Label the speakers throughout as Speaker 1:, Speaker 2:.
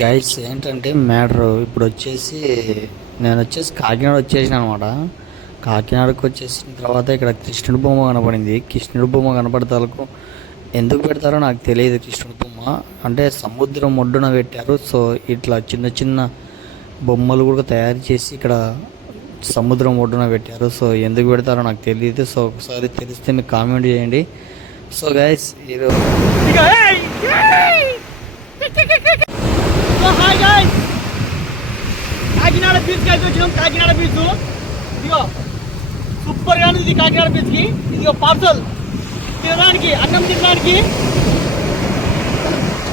Speaker 1: Guides ఏంటంటే matter ఇప్పుడు వచ్చేసి నేను వచ్చేసి కాకినాడ వచ్చేసిన అనమాట కాకినాడకు వచ్చేసిన తర్వాత ఇక్కడ కృష్ణుడి బొమ్మ కనపడింది. కృష్ణుడి బొమ్మ కనపడతాలకు ఎందుకు పెడతారో నాకు తెలియదు కృష్ణుడి బొమ్మ. అంటే సముద్రం ఒడ్డున పెట్టారు. సో ఇట్లా చిన్న చిన్న బొమ్మలు కూడా తయారు చేసి ఇక్కడ సముద్రం ఒడ్డున పెట్టారు. సో ఎందుకు పెడతారో నాకు తెలియదు. సో ఒకసారి తెలిస్తే మీకు కామెంట్ చేయండి. సో గైస్ ఈరోజు
Speaker 2: so hi guy Kakinada beach అయితే వచ్చినాం కాకినాడ బీచ్. ఇదిగో సూపర్గా ఉంది ఇది కాకినాడ బీచ్కి ఇదిగో పార్సల్ తినడానికి అన్నం తినడానికి.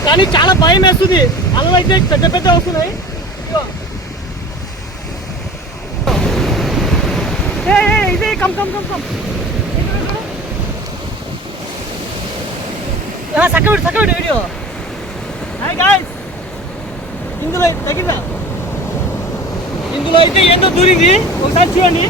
Speaker 2: కానీ చాలా భయం వేస్తుంది. అలలు అయితే పెద్ద పెద్ద వస్తున్నాయి. ఇదే కమ్ కమ్ కమ్ కమ్ సక్కబెట్టు సక్కబెట్టు వీడియో. హాయ్ గాయస్ ఇందులో తగ్గిందా ఇందులో అయితే ఏందో దూరింది ఒకసారి చూడండి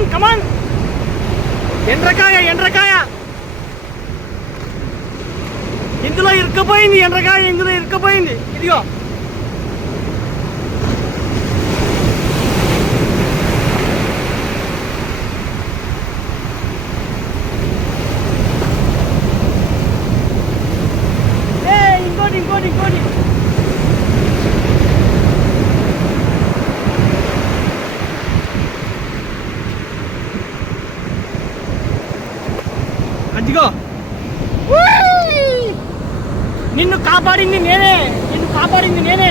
Speaker 2: కమాన్ కమాన్ ఎండ్రకాయ ఎండ్రకాయ. ఇందులో ఇరుక్కపోయింది ఎండ్రకాయ ఇందులో ఇరుక్కపోయింది. ఇదిగో. అదిగో. నిన్ను కాపాడింది నేనే. నిన్ను కాపాడింది నేనే.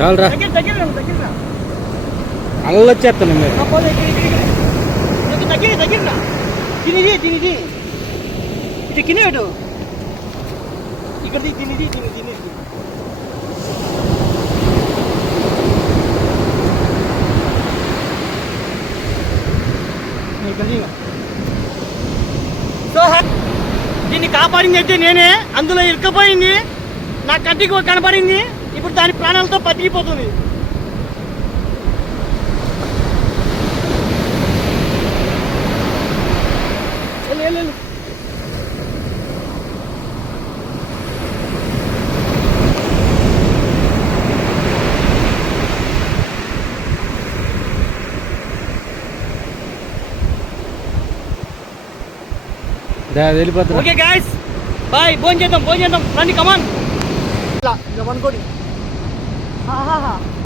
Speaker 3: చాలరా.
Speaker 2: దగ్గర దగ్గర దగ్గర.
Speaker 3: అల్ల వచ్చేస్తాను మీరు.
Speaker 2: ఆ దగ్గర దగ్గర తినిది తినిది ఇది కినేడు ఇక్కడిది తినిది తిని తిని సో దీన్ని కాపాడింది అయితే నేనే. అందులో ఇరుక్కపోయింది. నా కంటికి కనపడింది. ఇప్పుడు దాని ప్రాణాలతో పతికిపోతుంది
Speaker 3: వెళ్ళిపోతున్నా.
Speaker 2: ఓకే గాయస్ బాయ్ భోజనం చేద్దాం భోజనం చేద్దాం. రండి కమాన్ ఇలా ఆహాహా.